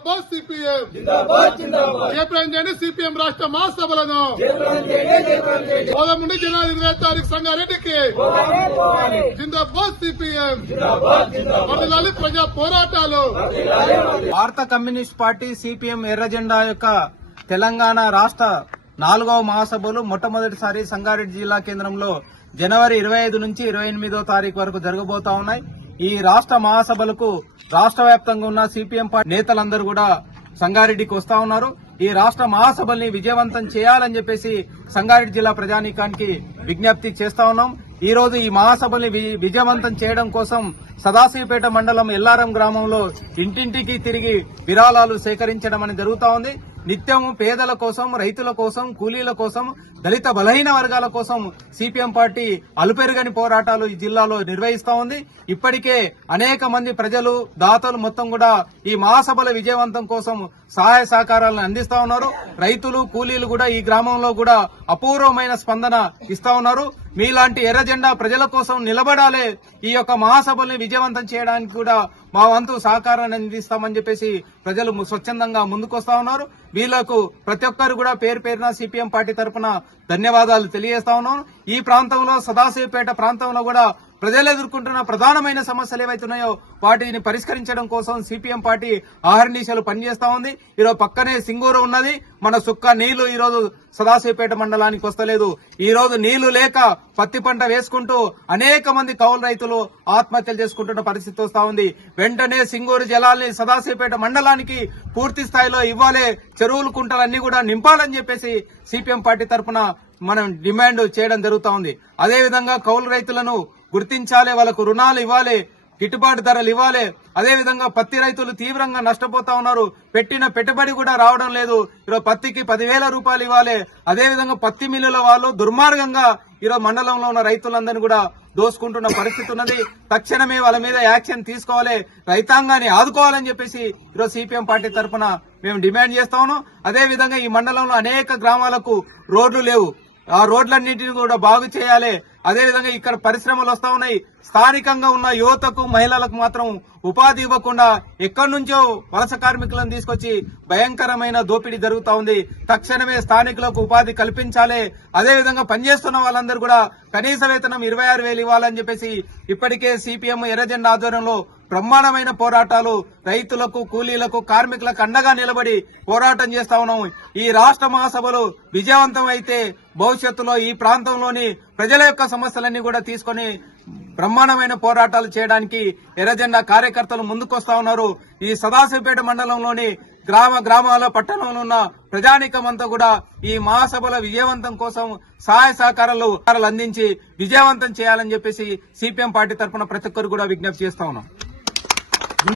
జిందాబాద్ CPM జయప్రదం చేయండి CPM రాష్ట్ర మహాసభలను పోదాముండి జనవరి 20 తారీఖు సంగారెడ్డికి జిందాబాద్ సిపిఎం వర్ధిల్లాలి ప్రజా పోరాటాలు. భారత కమ్యూనిస్ట్ పార్టీ సిపిఎం ఎర్ర జెండా యొక్క తెలంగాణ రాష్ట్ర 4వ మహాసభలు మొట్టమొదటిసారి సంగారెడ్డి జిల్లా కేంద్రంలో జనవరి 25 నుంచి 28వ తారీఖు వరకు జరగబోతా ఉన్నాయి. ఈ రాష్ట్ర మహాసభలకు రాష్ట్ర వ్యాప్తంగా ఉన్న సిపిఎం పార్టీ నేతలందరూ కూడా సంగారెడ్డికి వస్తా ఉన్నారు. ఈ రాష్ట్ర మహాసభల్ని విజయవంతం చేయాలని చెప్పేసి సంగారెడ్డి జిల్లా ప్రజానీకానికి విజ్ఞప్తి చేస్తా ఉన్నాం. ఈ రోజు ఈ మహాసభల్ని విజయవంతం చేయడం కోసం సదాశివపేట మండలం ఎల్లారం గ్రామంలో ఇంటింటికి తిరిగి విరాళాలు సేకరించడం అనేది జరుగుతా ఉంది. నిత్యం పేదల కోసం, రైతుల కోసం, కూలీల కోసం, దళిత బలహీన వర్గాల కోసం సిపిఎం పార్టీ అలుపెరుగని పోరాటాలు ఈ జిల్లాలో నిర్వహిస్తా ఉంది. ఇప్పటికే అనేక మంది ప్రజలు, దాతలు మొత్తం కూడా ఈ మహాసభల విజయవంతం కోసం సహాయ సహకారాలను అందిస్తా ఉన్నారు. రైతులు, కూలీలు కూడా ఈ గ్రామంలో కూడా అపూర్వమైన స్పందన ఇస్తా ఉన్నారు. మీలాంటి ఎర్ర జెండా ప్రజల కోసం నిలబడాలి, ఈ యొక్క మహాసభల్ని విజయవంతం చేయడానికి కూడా మా వంతు సహకారాన్ని అందిస్తామని చెప్పేసి ప్రజలు స్వచ్ఛందంగా ముందుకొస్తా ఉన్నారు. వీళ్లకు ప్రతి ఒక్కరు కూడా పేరు పేరున సిపిఎం పార్టీ తరఫున ధన్యవాదాలు తెలియజేస్తా ఉన్నాను. ఈ ప్రాంతంలో సదాశివపేట ప్రాంతంలో కూడా ప్రజలు ఎదుర్కొంటున్న ప్రధానమైన సమస్యలు ఏవైతున్నాయో వాటిని పరిష్కరించడం కోసం సిపిఎం పార్టీ ఆహర్నిశలు పనిచేస్తా ఉంది. ఈరోజు పక్కనే సింగూరు ఉన్నది. మన సుక్క నీళ్లు ఈరోజు సదాశివపేట మండలానికి వస్తలేదు. ఈ రోజు నీళ్లు లేక పత్తి పంట వేసుకుంటూ అనేక మంది కౌలు రైతులు ఆత్మహత్యలు చేసుకుంటున్న పరిస్థితి వస్తా ఉంది. వెంటనే సింగూరు జలాల్ని సదాశివపేట మండలానికి పూర్తి స్థాయిలో ఇవ్వాలి, చెరువులు కుంటలన్నీ కూడా నింపాలని చెప్పేసి సిపిఎం పార్టీ తరఫున మనం డిమాండ్ చేయడం జరుగుతా ఉంది. అదేవిధంగా కౌలు రైతులను గుర్తించాలి, వాళ్ళకు రుణాలు ఇవ్వాలి, గిట్టుబాటు ధరలు ఇవ్వాలి. అదేవిధంగా పత్తి రైతులు తీవ్రంగా నష్టపోతా ఉన్నారు. పెట్టిన పెట్టుబడి కూడా రావడం లేదు. ఈరోజు పత్తికి 10,000 రూపాయలు ఇవ్వాలి. అదేవిధంగా పత్తి మిల్లుల వాళ్ళు దుర్మార్గంగా ఈరోజు మండలంలో ఉన్న రైతులందరినీ కూడా దోసుకుంటున్న పరిస్థితి ఉన్నది. తక్షణమే వాళ్ళ మీద యాక్షన్ తీసుకోవాలి, రైతాంగాన్ని ఆదుకోవాలని చెప్పేసి ఈరోజు సిపిఎం పార్టీ తరఫున మేము డిమాండ్ చేస్తా ఉన్నాం. అదేవిధంగా ఈ మండలంలో అనేక గ్రామాలకు రోడ్లు లేవు. ఆ రోడ్లన్నింటినీ కూడా బాగు చేయాలి. అదేవిధంగా ఇక్కడ పరిశ్రమలు వస్తా ఉన్నాయి. స్థానికంగా ఉన్న యువతకు, మహిళలకు మాత్రం ఉపాధి ఇవ్వకుండా ఎక్కడి నుంచో వలస కార్మికులను తీసుకొచ్చి భయంకరమైన దోపిడీ జరుగుతా ఉంది. తక్షణమే స్థానికులకు ఉపాధి కల్పించాలి. అదేవిధంగా పనిచేస్తున్న వాళ్ళందరూ కూడా కనీస వేతనం 26,000 ఇవ్వాలని చెప్పేసి ఇప్పటికే సిపిఎం ఎర్రజెండా ఆధ్వర్యంలో బ్రహ్మాండమైన పోరాటాలు రైతులకు, కూలీలకు, కార్మికులకు అండగా నిలబడి పోరాటం చేస్తా ఉన్నాము. ఈ రాష్ట్ర మహాసభలు విజయవంతం అయితే భవిష్యత్తులో ఈ ప్రాంతంలోని ప్రజల యొక్క సమస్యలన్నీ కూడా తీసుకుని బ్రహ్మాండమైన పోరాటాలు చేయడానికి ఎర్రజెండా కార్యకర్తలు ముందుకొస్తా ఉన్నారు. ఈ సదాశివపేట మండలంలోని గ్రామాల, పట్టణంలో ఉన్న ప్రజానీకమంతా కూడా ఈ మహాసభల విజయవంతం కోసం సహాయ సహకారాలు అందించి విజయవంతం చేయాలని చెప్పేసి సిపిఎం పార్టీ తరఫున ప్రతి ఒక్కరు కూడా విజ్ఞప్తి చేస్తా ఉన్నాం.